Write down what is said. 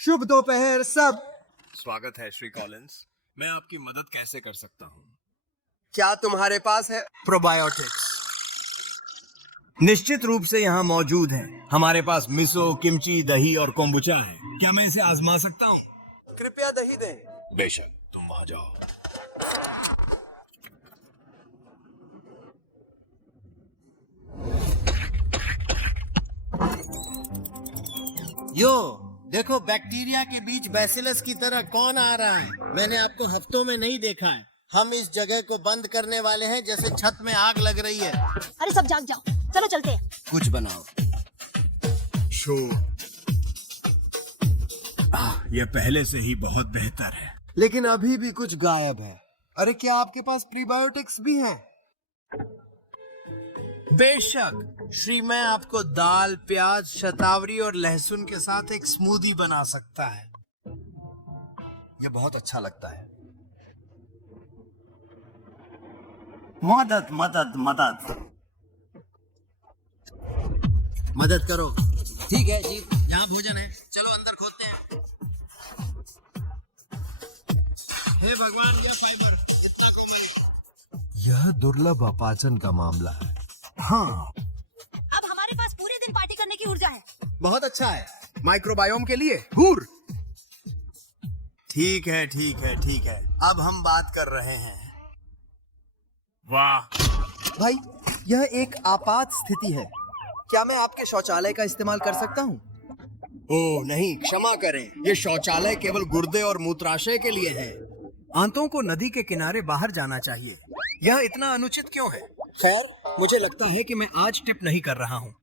शुभ दोपहर सब। स्वागत है श्री कॉलिंस। मैं आपकी मदद कैसे कर सकता हूँ? क्या तुम्हारे पास है प्रोबायोटिक्स? निश्चित रूप से यहाँ मौजूद है। हमारे पास मिसो, किमची, दही और कोम्बुचा है। क्या मैं इसे आजमा सकता हूँ? कृपया दही दें। बेशक, तुम वहां जाओ। यो देखो, बैक्टीरिया के बीच बैसिलस की तरह कौन आ रहा है। मैंने आपको हफ्तों में नहीं देखा है। हम इस जगह को बंद करने वाले हैं जैसे छत में आग लग रही है। अरे सब जाग जाओ, चलो चलते हैं। कुछ बनाओ। यह पहले से ही बहुत बेहतर है। लेकिन अभी भी कुछ गायब है। अरे क्या आपके पास प्रीबायोटिक्स भी हैं? बेशक श्री, मैं आपको दाल, प्याज, शतावरी और लहसुन के साथ एक स्मूदी बना सकता है। ये बहुत अच्छा लगता है। मदद मदद मदद। मदद करो। ठीक है जी, यहाँ भोजन है, चलो अंदर खोलते हैं। हे भगवान, यह फाइबर। यह दुर्लभ अपाचन का मामला है। हाँ, अब हमारे पास पूरे दिन पार्टी करने की ऊर्जा है। बहुत अच्छा है। माइक्रोबायोम के लिए हूर। ठीक है ठीक है ठीक है, अब हम बात कर रहे हैं। वाह, भाई, यह एक आपात स्थिति है। क्या मैं आपके शौचालय का इस्तेमाल कर सकता हूँ? ओह नहीं, क्षमा करें, ये शौचालय केवल गुर्दे और मूत्राशय के लिए है। आंतों को नदी के किनारे बाहर जाना चाहिए। यह इतना अनुचित क्यों है? खैर, मुझे लगता है कि मैं आज टिप नहीं कर रहा हूँ।